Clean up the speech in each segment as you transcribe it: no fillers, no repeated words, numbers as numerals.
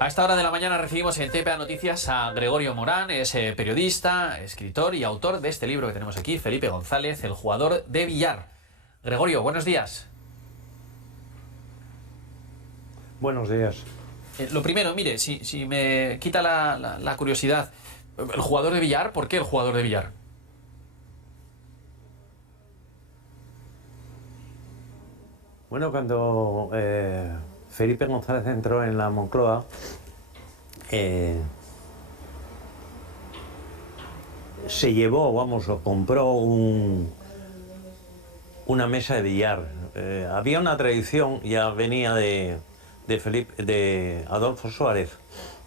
A esta hora de la mañana recibimos en TPA Noticias a Gregorio Morán, es periodista, escritor y autor de este libro que tenemos aquí, Felipe González, el jugador de billar. Gregorio, buenos días. Buenos días. Lo primero, mire, si me quita la curiosidad, el jugador de billar, ¿por qué el jugador de billar? Bueno, cuando Felipe González entró en la Moncloa, se llevó, o compró una mesa de billar. Había una tradición, ya venía de Adolfo Suárez,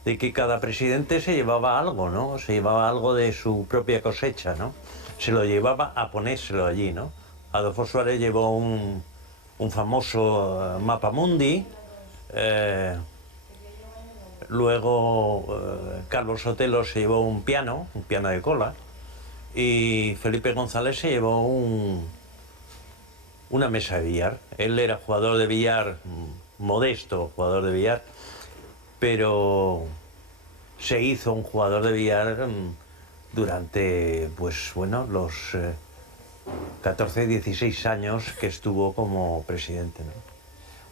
de que cada presidente se llevaba algo, ¿no? Se llevaba algo de su propia cosecha, ¿no? Se lo llevaba a ponérselo allí, ¿no? Adolfo Suárez llevó un famoso mapamundi, luego Carlos Sotelo se llevó un piano de cola, y Felipe González se llevó una mesa de billar. Él era jugador de billar, modesto jugador de billar, pero se hizo un jugador de billar durante, pues bueno, los 14, 16 años que estuvo como presidente, ¿no?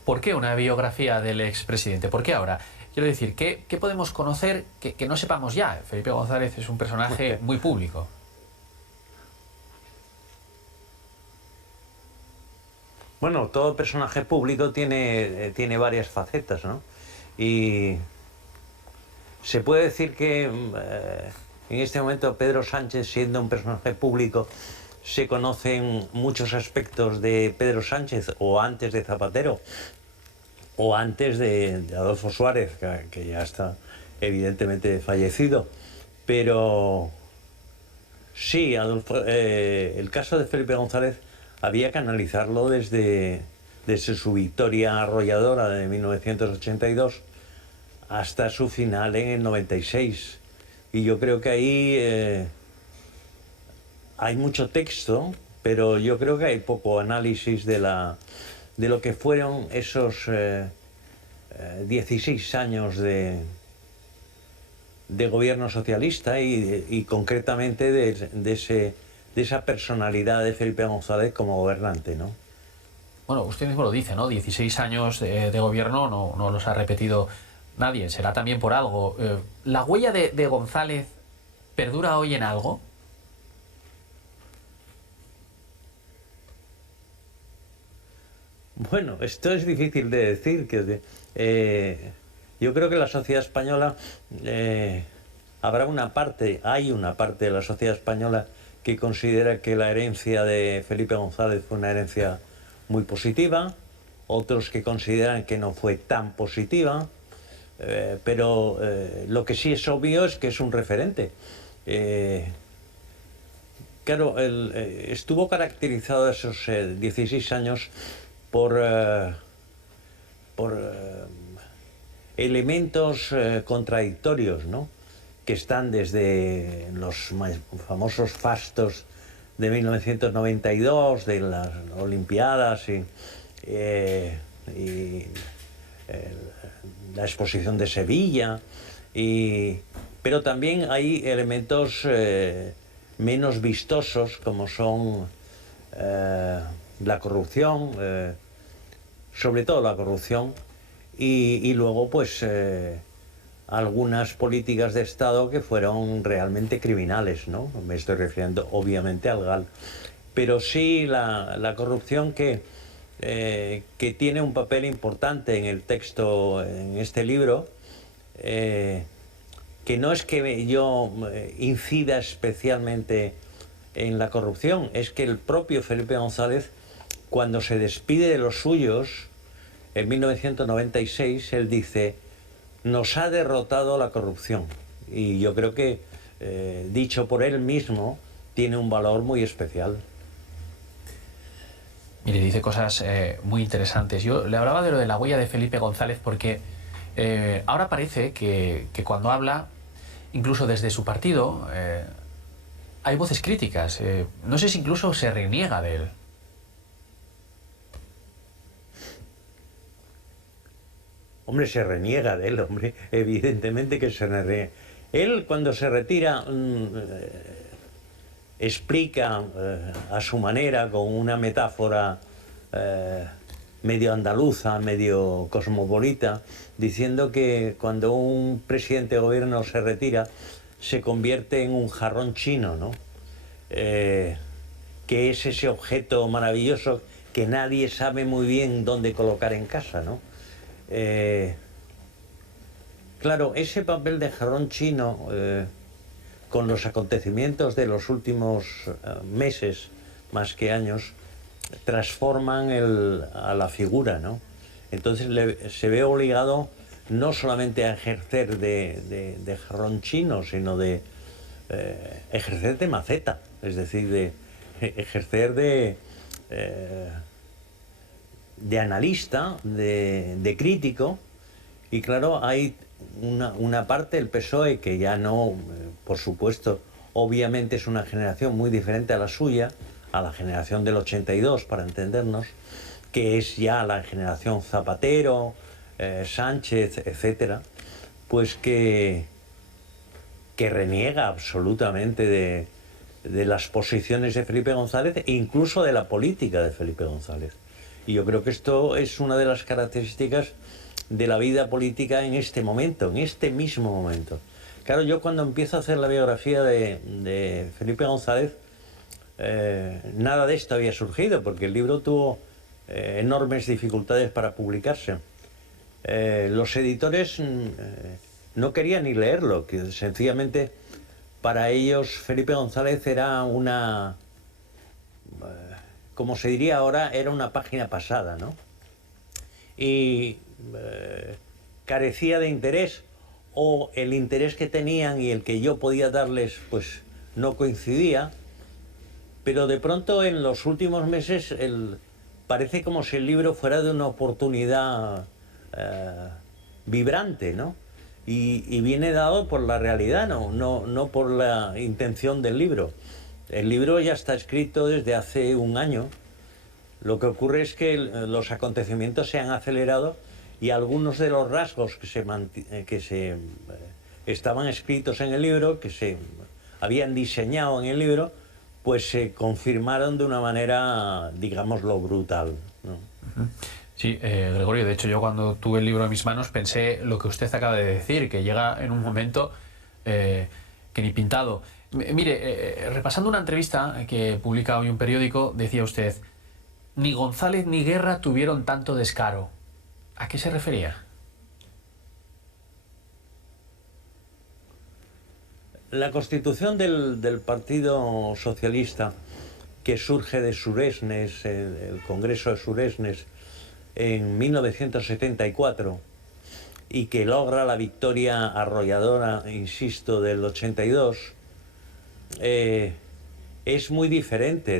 ¿Por qué una biografía del expresidente? ¿Por qué ahora? Quiero decir, ¿qué podemos conocer que no sepamos ya? Felipe González es un personaje muy público. Bueno, todo personaje público tiene varias facetas, ¿no? Y se puede decir que en este momento Pedro Sánchez, siendo un personaje público, se conocen muchos aspectos de Pedro Sánchez, o antes de Zapatero, o antes de Adolfo Suárez, que ya está evidentemente fallecido. Pero sí, el caso de Felipe González había que analizarlo desde su victoria arrolladora de 1982 hasta su final en el 96. Y yo creo que ahí hay mucho texto, pero yo creo que hay poco análisis de lo que fueron esos 16 años de gobierno socialista y concretamente de esa personalidad de Felipe González como gobernante, ¿no? Bueno, usted mismo lo dice, ¿no? 16 años de gobierno no los ha repetido nadie, será también por algo. ¿La huella de González perdura hoy en algo? Bueno, esto es difícil de decir. Yo creo que la sociedad española, hay una parte de la sociedad española que considera que la herencia de Felipe González fue una herencia muy positiva, otros que consideran que no fue tan positiva, pero lo que sí es obvio es que es un referente. Claro, estuvo caracterizado esos 16 años por elementos contradictorios, ¿no? Que están desde los famosos fastos de 1992, de las Olimpiadas y la exposición de Sevilla, pero también hay elementos menos vistosos, como son la corrupción, sobre todo la corrupción, y luego pues algunas políticas de Estado que fueron realmente criminales, ¿no? Me estoy refiriendo obviamente al GAL, pero sí la corrupción que tiene un papel importante en el texto, en este libro, que no es que yo incida especialmente en la corrupción, es que el propio Felipe González, cuando se despide de los suyos en 1996, él dice: nos ha derrotado la corrupción. Y yo creo que, dicho por él mismo, tiene un valor muy especial. Mire, dice cosas muy interesantes. Yo le hablaba de lo de la huella de Felipe González porque ahora parece que cuando habla, incluso desde su partido, hay voces críticas. No sé si incluso se reniega de él. Hombre, se reniega de él, hombre, evidentemente que se reniega. Él, cuando se retira, explica a su manera, con una metáfora medio andaluza, medio cosmopolita, diciendo que cuando un presidente de gobierno se retira, se convierte en un jarrón chino, ¿no? Que es ese objeto maravilloso que nadie sabe muy bien dónde colocar en casa, ¿no? Claro, ese papel de jarrón chino, con los acontecimientos de los últimos meses, más que años, transforman a la figura, ¿no? Entonces se ve obligado no solamente a ejercer de jarrón chino, sino de ejercer de maceta, es decir, de ejercer de analista, de crítico. Y claro, hay una parte del PSOE que ya no, por supuesto, obviamente es una generación muy diferente a la suya, a la generación del 82, para entendernos, que es ya la generación Zapatero, Sánchez, etcétera, pues que reniega absolutamente de las posiciones de Felipe González e incluso de la política de Felipe González. Y yo creo que esto es una de las características de la vida política en este momento, en este mismo momento. Claro, yo cuando empiezo a hacer la biografía de Felipe González, nada de esto había surgido, porque el libro tuvo enormes dificultades para publicarse. Los editores no querían ni leerlo, que sencillamente para ellos Felipe González era una, como se diría ahora, era una página pasada, ¿no? Y carecía de interés, o el interés que tenían y el que yo podía darles pues no coincidía, pero de pronto en los últimos meses parece como si el libro fuera de una oportunidad vibrante, ¿no? Y viene dado por la realidad, no por la intención del libro. El libro ya está escrito desde hace un año. Lo que ocurre es que los acontecimientos se han acelerado y algunos de los rasgos que estaban escritos en el libro, que se habían diseñado en el libro, pues se confirmaron de una manera, digámoslo, brutal, ¿no? Sí, Gregorio, de hecho yo cuando tuve el libro en mis manos pensé lo que usted acaba de decir, que llega en un momento que ni pintado. Mire, repasando una entrevista que publica hoy un periódico, decía usted: ni González ni Guerra tuvieron tanto descaro. ¿A qué se refería? La constitución del Partido Socialista, que surge de Suresnes, el Congreso de Suresnes, en 1974, y que logra la victoria arrolladora, insisto, del 82, es muy diferente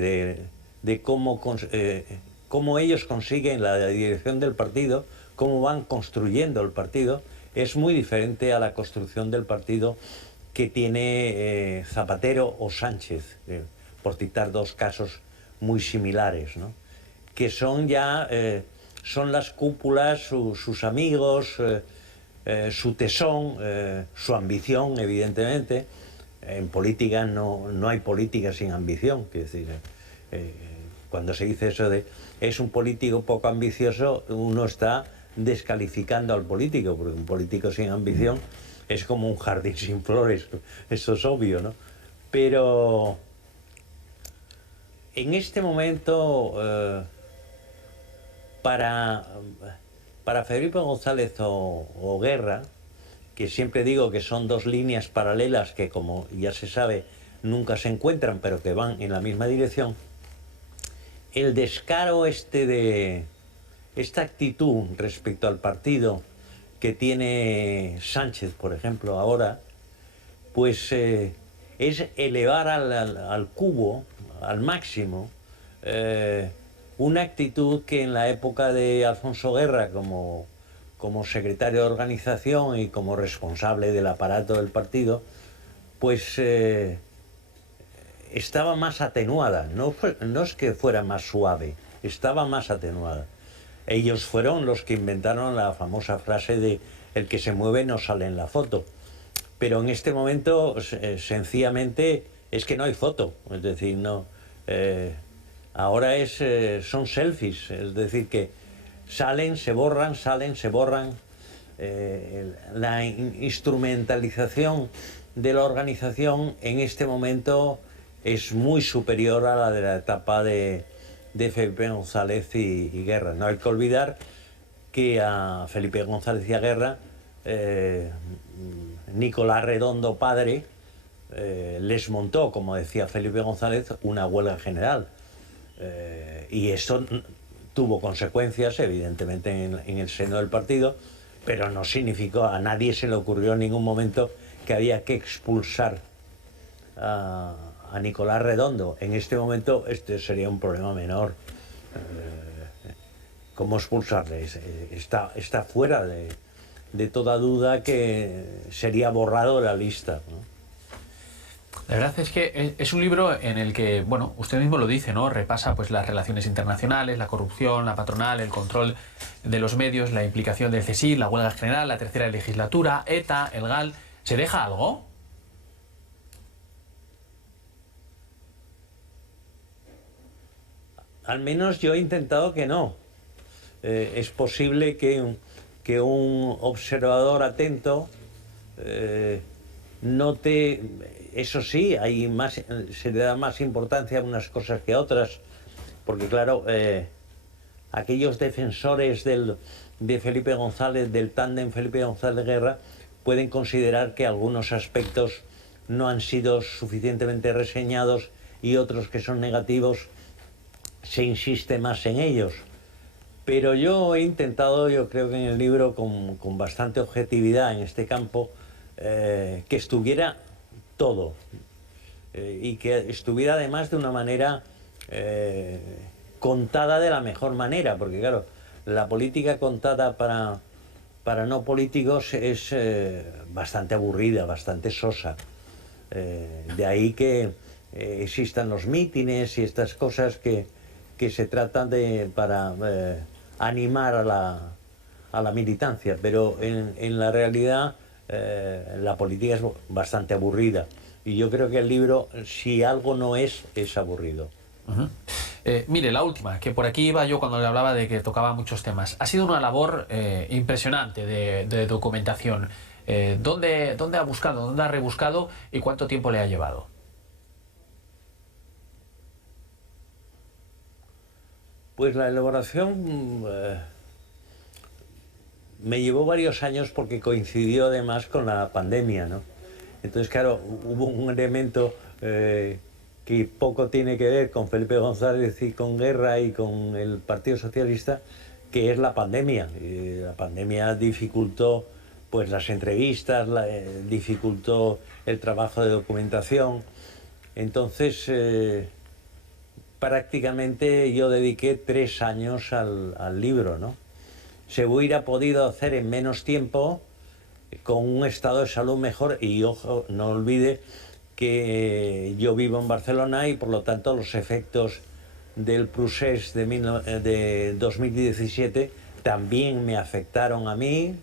de cómo ellos consiguen la dirección del partido, cómo van construyendo el partido. Es muy diferente a la construcción del partido que tiene Zapatero o Sánchez, por citar dos casos muy similares, ¿no? Que son ya son las cúpulas, sus amigos, su tesón, su ambición, evidentemente. En política no hay política sin ambición, es decir, cuando se dice eso de es un político poco ambicioso, uno está descalificando al político, porque un político sin ambición es como un jardín sin flores, eso es obvio, ¿no? Pero en este momento, para Felipe González o Guerra, que siempre digo que son dos líneas paralelas que, como ya se sabe, nunca se encuentran, pero que van en la misma dirección, el descaro esta actitud respecto al partido que tiene Sánchez, por ejemplo, ahora, pues es elevar al cubo, al máximo, una actitud que en la época de Alfonso Guerra, como secretario de organización y como responsable del aparato del partido, pues estaba más atenuada. No es que fuera más suave, estaba más atenuada. Ellos fueron los que inventaron la famosa frase de el que se mueve no sale en la foto. Pero en este momento, sencillamente, es que no hay foto. Es decir, no, ahora son selfies. Es decir, que salen, se borran, salen, se borran. La instrumentalización de la organización en este momento es muy superior a la de la etapa de Felipe González y Guerra. No hay que olvidar que a Felipe González y a Guerra, Nicolás Redondo padre les montó, como decía Felipe González, una huelga general. Y eso tuvo consecuencias, evidentemente, en el seno del partido, pero no significó, a nadie se le ocurrió en ningún momento que había que expulsar a Nicolás Redondo. En este momento este sería un problema menor. ¿Cómo expulsarle? Está fuera de toda duda que sería borrado de la lista, ¿no? La verdad es que es un libro en el que, bueno, usted mismo lo dice, ¿no? Repasa pues las relaciones internacionales, la corrupción, la patronal, el control de los medios, la implicación del CSIC, la huelga general, la tercera legislatura, ETA, el GAL. ¿Se deja algo? Al menos yo he intentado que no. Es posible que un observador atento note, eso sí, se le da más importancia a unas cosas que a otras, porque claro, aquellos defensores de Felipe González, del tándem Felipe González-Guerra, pueden considerar que algunos aspectos no han sido suficientemente reseñados y otros que son negativos se insiste más en ellos. Pero yo he intentado, yo creo que en el libro, con bastante objetividad en este campo, que estuviera todo y que estuviera además de una manera contada de la mejor manera, porque claro, la política contada para no políticos es bastante aburrida, bastante sosa. De ahí que existan los mítines y estas cosas que se tratan para animar a la militancia, pero en la realidad la política es bastante aburrida. Y yo creo que el libro, si algo no es aburrido. Mire, la última, que por aquí iba yo cuando le hablaba de que tocaba muchos temas. Ha sido una labor impresionante de documentación. ¿Dónde ha buscado, dónde ha rebuscado y cuánto tiempo le ha llevado? Pues la elaboración me llevó varios años porque coincidió además con la pandemia, ¿no? Entonces, claro, hubo un elemento que poco tiene que ver con Felipe González y con Guerra y con el Partido Socialista, que es la pandemia. La pandemia dificultó pues las entrevistas, dificultó el trabajo de documentación. Entonces, prácticamente yo dediqué 3 años al libro, ¿no? Se hubiera podido hacer en menos tiempo, con un estado de salud mejor, y ojo, no olvide que yo vivo en Barcelona y por lo tanto los efectos del procés de 2017 también me afectaron a mí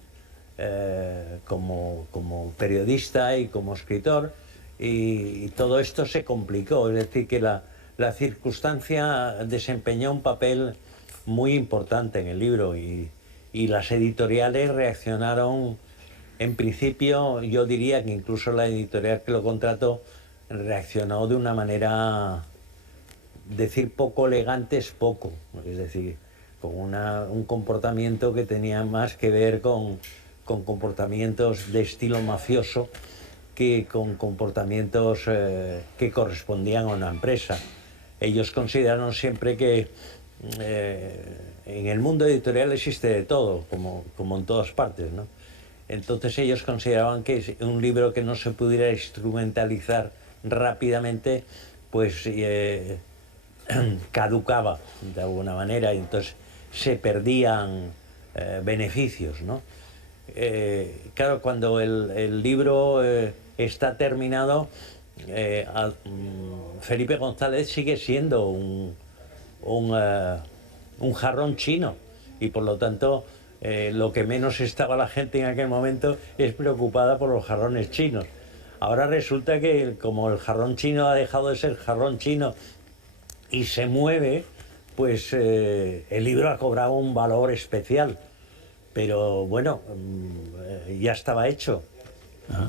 como periodista y como escritor, y todo esto se complicó, es decir que la circunstancia desempeñó un papel muy importante en el libro y las editoriales reaccionaron. En principio, yo diría que incluso la editorial que lo contrató reaccionó de una manera, decir poco elegante es poco, es decir, con un comportamiento que tenía más que ver con comportamientos de estilo mafioso que con comportamientos que correspondían a una empresa. Ellos consideraron siempre que en el mundo editorial existe de todo, como en todas partes, ¿no? Entonces ellos consideraban que un libro que no se pudiera instrumentalizar rápidamente, pues caducaba de alguna manera y entonces se perdían beneficios, ¿no? Claro, cuando el libro está terminado, Felipe González sigue siendo un jarrón chino. y por lo tanto lo que menos estaba la gente en aquel momento es preocupada por los jarrones chinos. Ahora resulta que como el jarrón chino ha dejado de ser jarrón chino y se mueve, pues el libro ha cobrado un valor especial. Pero bueno, ya estaba hecho.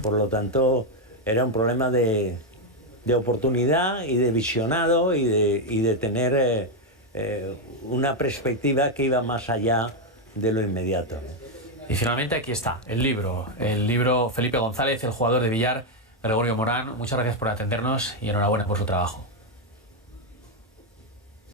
Por lo tanto, era un problema de oportunidad y de visionado y de tener una perspectiva que iba más allá de lo inmediato. Y finalmente aquí está, el libro Felipe González, el jugador de billar, Gregorio Morán. Muchas gracias por atendernos y enhorabuena por su trabajo.